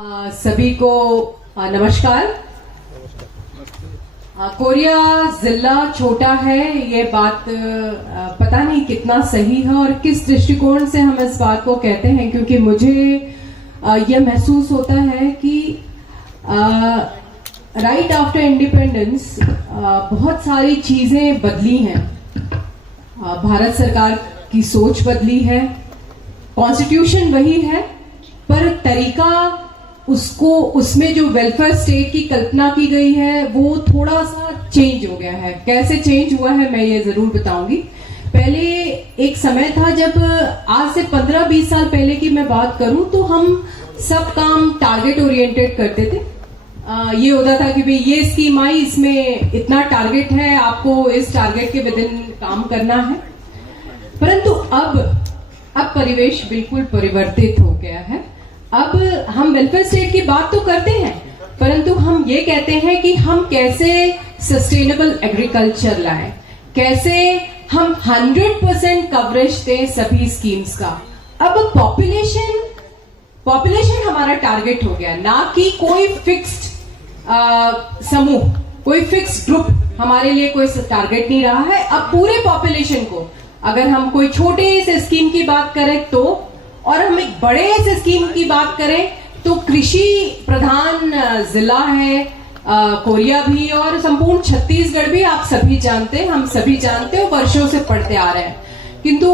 सभी को नमस्कार। कोरिया जिला छोटा है, ये बात पता नहीं कितना सही है और किस दृष्टिकोण से हम इस बात को कहते हैं, क्योंकि मुझे यह महसूस होता है कि राइट आफ्टर इंडिपेंडेंस बहुत सारी चीजें बदली हैं। भारत सरकार की सोच बदली है, कॉन्स्टिट्यूशन वही है, पर तरीका उसमें जो वेलफेयर स्टेट की कल्पना की गई है वो थोड़ा सा चेंज हो गया है। कैसे चेंज हुआ है मैं ये जरूर बताऊंगी। पहले एक समय था जब आज से 15-20 साल पहले की मैं बात करूं तो हम सब काम टारगेट ओरिएंटेड करते थे। ये होता था कि भाई ये स्कीम आई, इसमें इतना टारगेट है, आपको इस टारगेट के विदिन काम करना है। परंतु अब परिवेश बिल्कुल परिवर्तित हो गया है। अब हम वेलफेयर स्टेट की बात तो करते हैं, परंतु हम ये कहते हैं कि हम कैसे सस्टेनेबल एग्रीकल्चर लाएं, कैसे हम 100% कवरेज दें सभी स्कीम्स का। अब पॉपुलेशन हमारा टारगेट हो गया, ना कि कोई फिक्स्ड समूह, कोई फिक्स्ड ग्रुप हमारे लिए कोई टारगेट नहीं रहा है। अब पूरे पॉपुलेशन को, अगर हम कोई छोटे से स्कीम की बात करें तो, और हम एक बड़े से स्कीम की बात करें तो कृषि प्रधान जिला है कोरिया भी, और संपूर्ण छत्तीसगढ़ भी आप सभी जानते हैं, हम सभी जानते हैं, वर्षों से पढ़ते आ रहे हैं। किंतु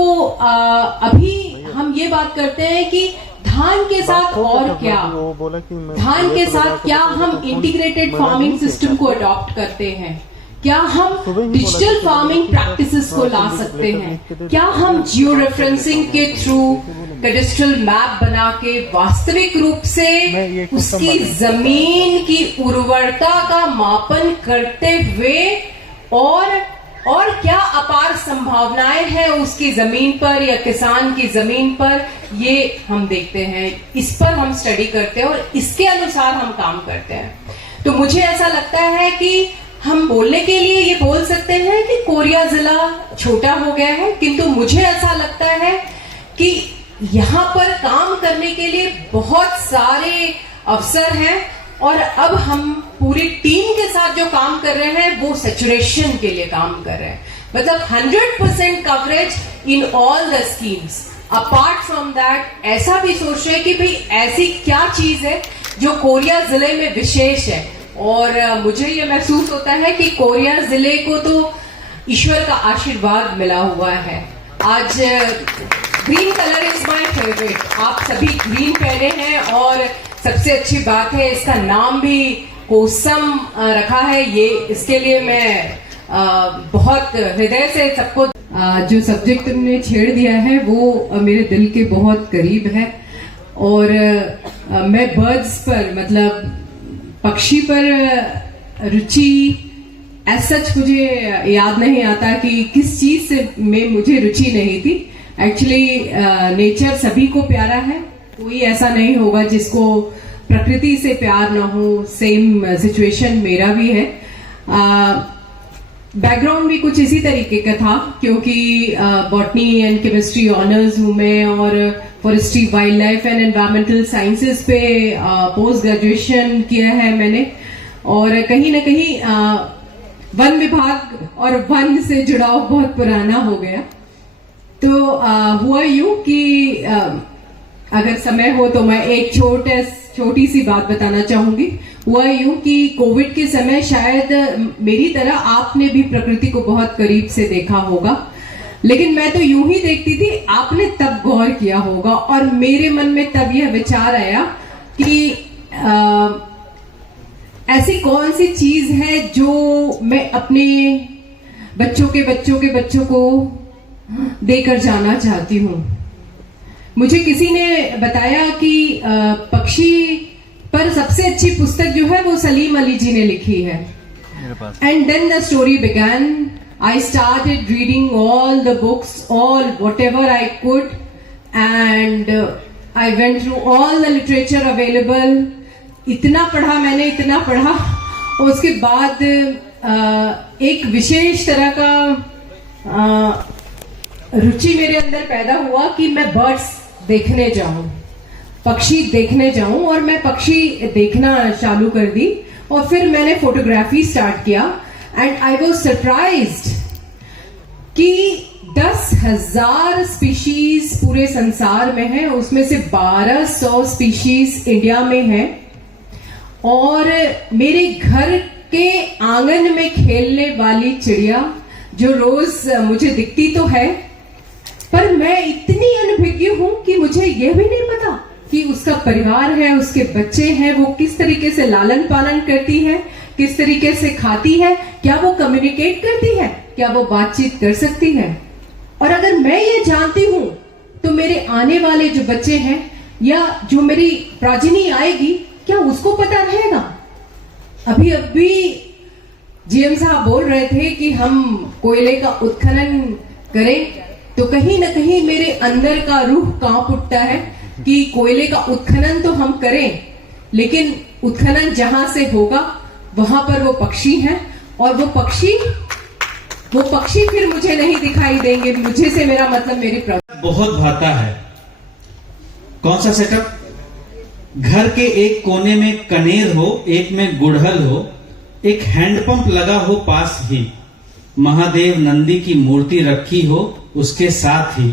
अभी हम ये बात करते हैं कि धान के साथ और क्या, धान के साथ क्या हम इंटीग्रेटेड फार्मिंग सिस्टम को अडॉप्ट करते हैं, क्या हम डिजिटल फार्मिंग प्रैक्टिसेस को ला सकते हैं, क्या हम जियो रेफरेंसिंग के थ्रू कैडेस्ट्रल मैप बना के वास्तविक रूप से उसकी जमीन की उर्वरता का मापन करते हुए और क्या अपार संभावनाएं हैं उसकी जमीन पर या किसान की जमीन पर, ये हम देखते हैं, इस पर हम स्टडी करते हैं और इसके अनुसार हम काम करते हैं। तो मुझे ऐसा लगता है कि हम बोलने के लिए ये बोल सकते हैं कि कोरिया जिला छोटा हो गया है, किंतु मुझे ऐसा लगता है कि यहाँ पर काम करने के लिए बहुत सारे अवसर हैं और अब हम पूरी टीम के साथ जो काम कर रहे हैं वो सैचुरेशन के लिए काम कर रहे हैं, मतलब 100% coverage in all the schemes. Apart from that ऐसा भी सोच रहे हैं कि भाई ऐसी क्या चीज है जो कोरिया जिले में विशेष है, और मुझे ये महसूस होता है कि कोरिया जिले को तो ईश्वर का आशीर्वाद मिला हुआ है। आज green colour is my favourite, आप सभी ग्रीन पहने हैं और सबसे अच्छी बात है इसका नाम भी कोसम रखा है। ये इसके लिए मैं बहुत हृदय से सबको, जो सब्जेक्ट तुमने छेड़ दिया है वो मेरे दिल के बहुत करीब है। और मैं बर्ड्स पर, मतलब पक्षी पर रुचि एज सच मुझे याद नहीं आता कि किस चीज से में मुझे रुचि नहीं थी। एक्चुअली नेचर सभी को प्यारा है, कोई ऐसा नहीं होगा जिसको प्रकृति से प्यार ना हो। सेम सिचुएशन मेरा भी है। बैकग्राउंड भी कुछ इसी तरीके का था, क्योंकि बॉटनी एंड केमिस्ट्री ऑनर्स हूं मैं और forestry, wild life and environmental sciences पे पोस्ट ग्रेजुएशन किया है मैंने। और कहीं ना कहीं वन विभाग और वन से जुड़ाव बहुत पुराना हो गया। तो हुआ यूं कि अगर समय हो तो मैं एक छोटी सी बात बताना चाहूंगी। हुआ यूं कि कोविड के समय शायद मेरी तरह आपने भी प्रकृति को बहुत करीब से देखा होगा, लेकिन मैं तो यूं ही देखती थी, आपने तब गौर किया होगा और मेरे मन में तब यह विचार आया कि ऐसी कौन सी चीज है जो मैं अपने बच्चों को देकर जाना चाहती हूँ। मुझे किसी ने बताया कि पक्षी पर सबसे अच्छी पुस्तक जो है वो सलीम अली जी ने लिखी है। And then the story began. I started reading all the books, all whatever I could, and I went through all the literature available. इतना पढ़ा मैंने, इतना पढ़ा, और उसके बाद एक विशेष तरह का रुचि मेरे अंदर पैदा हुआ कि मैं बर्ड्स देखने जाऊं। पक्षी देखने जाऊं, और मैं पक्षी देखना चालू कर दी और फिर मैंने फोटोग्राफी स्टार्ट किया एंड आई वाज सरप्राइज्ड कि 10,000 स्पीशीज पूरे संसार में है, उसमें से 1200 स्पीशीज इंडिया में है। और मेरे घर के आंगन में खेलने वाली चिड़िया जो रोज मुझे दिखती तो है, पर मैं इतनी अनभिज्ञ हूं कि मुझे यह भी नहीं पता कि उसका परिवार है, उसके बच्चे हैं, वो किस तरीके से लालन पालन करती है, किस तरीके से खाती है, क्या वो कम्युनिकेट करती है, क्या वो बातचीत कर सकती है। और अगर मैं ये जानती हूं तो मेरे आने वाले जो बच्चे हैं या जो मेरी प्राजनी आएगी, क्या उसको पता रहेगा। अभी जीएम साहब बोल रहे थे कि हम कोयले का उत्खनन करें, तो कहीं ना कहीं मेरे अंदर का रूह कांप उठता है कि कोयले का उत्खनन तो हम करें, लेकिन उत्खनन जहां से होगा वहां पर वो पक्षी हैं, और वो पक्षी फिर मुझे नहीं दिखाई देंगे। मुझे से मेरा मतलब मेरी बहुत भाता है। कौन सा सेटअप? घर के एक कोने में कनेर हो, एक में गुड़हल हो, एक हैंडपंप लगा हो पास ही, महादेव नंदी की मूर्ति रखी हो उसके साथ ही,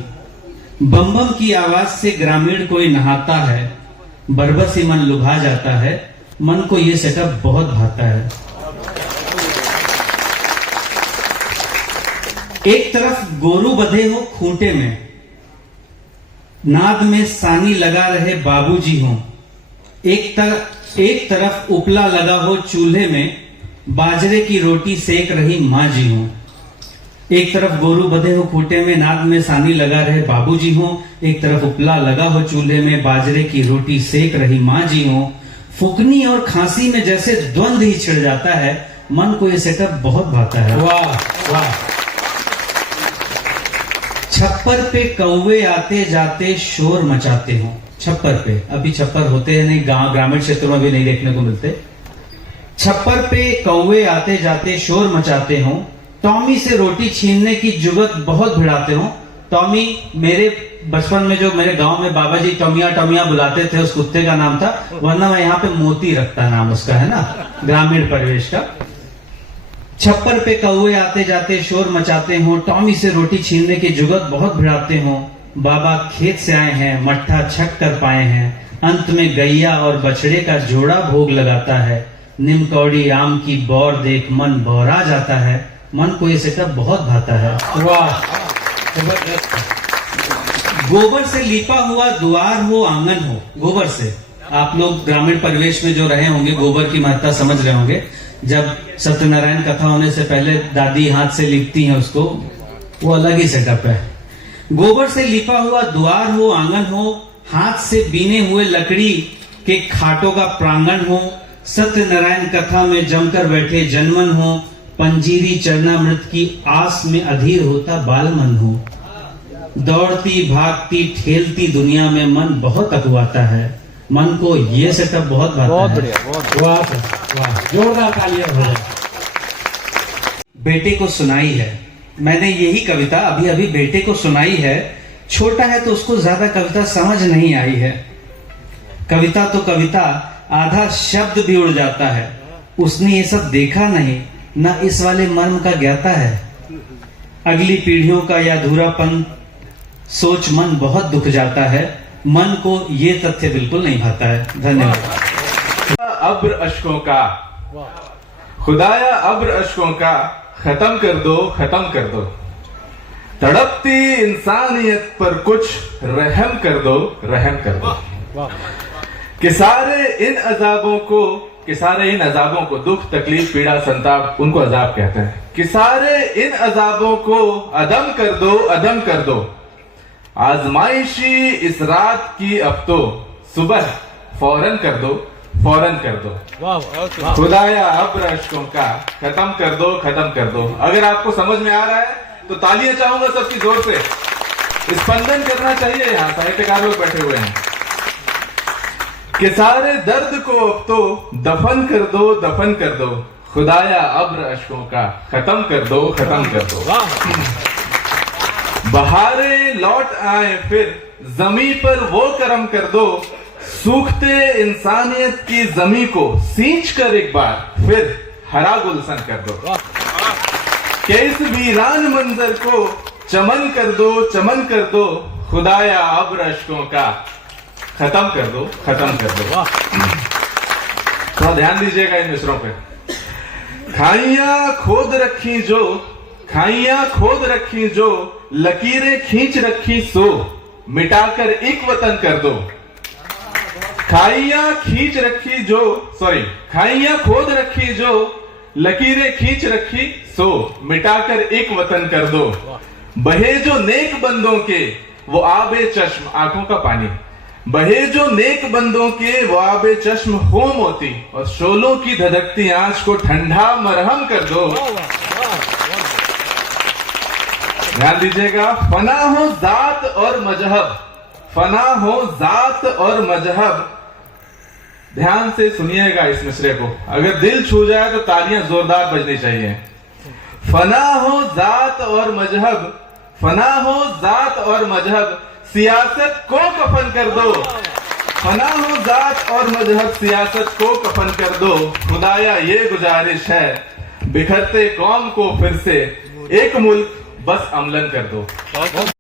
बम बम की आवाज से ग्रामीण कोई नहाता है, बरबस ही मन लुभा जाता है। मन को ये सेटअप बहुत भाता है। एक तरफ गोरू बंधे हो खूंटे में, नाद में सानी लगा रहे बाबूजी हो, एक तरफ उपला लगा हो चूल्हे में, बाजरे की रोटी सेक रही माँ जी हो। एक तरफ गोरू बंधे हो खूंटे में, नाद में सानी लगा रहे बाबूजी हो, एक तरफ उपला लगा हो चूल्हे में, बाजरे की रोटी सेक रही माँ जी हो। फुकनी और खांसी में जैसे द्वंद ही छिड़ जाता है। मन को ये सेटअप बहुत भाता है। वाह वाह। छप्पर पे कौवे आते जाते शोर मचाते हो। छप्पर पे, अभी छप्पर होते हैं नहीं, गांव ग्रामीण क्षेत्रों में भी नहीं देखने को मिलते। छप्पर पे कौवे आते जाते शोर मचाते हो, टॉमी से रोटी छीनने की जुगत बहुत भिड़ाते हो। टॉमी, मेरे बचपन में जो मेरे गांव में बाबा जी टॉमिया टॉमिया बुलाते थे, उस कुत्ते का नाम था, वरना मैं यहाँ पे मोती रखता नाम उसका, है ना, ग्रामीण परिवेश का। छप्पर पे कौवे आते जाते शोर मचाते हो, टॉमी से रोटी छीनने की जुगत बहुत भिड़ाते हो। बाबा खेत से आए हैं, मट्ठा छक कर पाए हैं, अंत में गैया और बछड़े का जोड़ा भोग लगाता है। निमकौड़ी आम की बौर देख मन बौरा जाता है। मन को ये सेटअप बहुत भाता है। वाह। गोबर से लिपा हुआ द्वार हो, आंगन हो, गोबर से। आप लोग ग्रामीण परिवेश में जो रहे होंगे, गोबर की महत्ता समझ रहे होंगे। जब सत्यनारायण कथा होने से पहले दादी हाथ से लिपती हैं उसको, वो अलग ही सेटअप है। गोबर से लिपा हुआ द्वार हो, आंगन हो, हाथ से बीने हुए लकड़ी के खाटों का प्रांगण हो, सत्यनारायण कथा में जमकर बैठे जनमन हो, पंजीरी चरणामृत की आस में अधीर होता बालमन हो। दौड़ती भागती ठेलती दुनिया में मन बहुत अकुआता है। मन को ये सेटअप बहुत भाता बहुत है। बढ़िया, बहुत वाह वाह, जोरदार तालियां हो जाए। बेटे को सुनाई है, मैंने यही कविता अभी अभी बेटे को सुनाई है। छोटा है तो उसको ज्यादा कविता समझ नहीं आई है। कविता तो कविता, आधा शब्द भी उड़ जाता है। उसने ये सब देखा नहीं, न इस वाले मर्म का ज्ञाता है। अगली पीढ़ियों का यह अधूरापन सोच मन बहुत दुख जाता है। मन को ये तथ्य बिल्कुल नहीं भाता है। धन्यवाद। अब्र अश्कों का, खुदाया अब्र अश्कों का खत्म कर दो, खत्म कर दो। तड़पती इंसानियत पर कुछ रहम कर दो, रहम कर दो। कि सारे इन अजाबों को दुख तकलीफ पीड़ा संताप, उनको अजाब कहते हैं। कि सारे इन अजाबों को अदम कर दो, अदम कर दो। आजमाइशी इस रात की अब तो सुबह फौरन कर दो, फौरन कर दो। खुदाया अब्र अश्कों का खत्म कर दो, खत्म कर दो। अगर आपको समझ में आ रहा है तो तालियां चाहूंगा सबकी जोर से। स्पंदन करना चाहिए। यहाँ साहित्यकार लोग बैठे हुए हैं। कि सारे दर्द को अब तो दफन कर दो, दफन कर दो। खुदाया अब्र अश्कों का खत्म कर दो, खत्म कर दो। बहारें लौट आए फिर जमी पर वो करम कर दो। सूखते इंसानियत की जमी को सींच कर एक बार फिर हरा गुलशन कर दो। कि इस वीरान मंजर को चमन कर दो, चमन कर दो, खुदाया अब अश्कों का खत्म कर दो, खत्म कर दो। थोड़ा ध्यान दीजिएगा इन मिसरों पे। खाइयां खोद रखी जो, खाइयां खोद रखी जो, लकीरें खींच रखी सो, मिटाकर एक वतन कर दो। खाइयां खींच रखी जो, खाइयां खोद रखी जो, लकीरें खींच रखी सो, मिटाकर एक वतन कर दो। बहे जो नेक बंदों के वो आबे चश्म, आंखों का पानी, बहे जो नेक बंदों के वो आबे चश्म हो मोती, और शोलों की धधकती आंच को ठंडा मरहम कर दो। ध्यान दीजिएगा, फना हो जात और मजहब, फना हो जात और मजहब। ध्यान से सुनिएगा इस मिसरे को, अगर दिल छू जाए तो तालियां जोरदार बजनी चाहिए। फना हो जात और मजहब, फना हो जात और मजहब, सियासत को कफन कर दो। फना हो जात और मजहब, सियासत को कफन कर दो। खुदाया ये गुजारिश है, बिखरते कौम को फिर से एक मुल्क बस अमलन कर दो।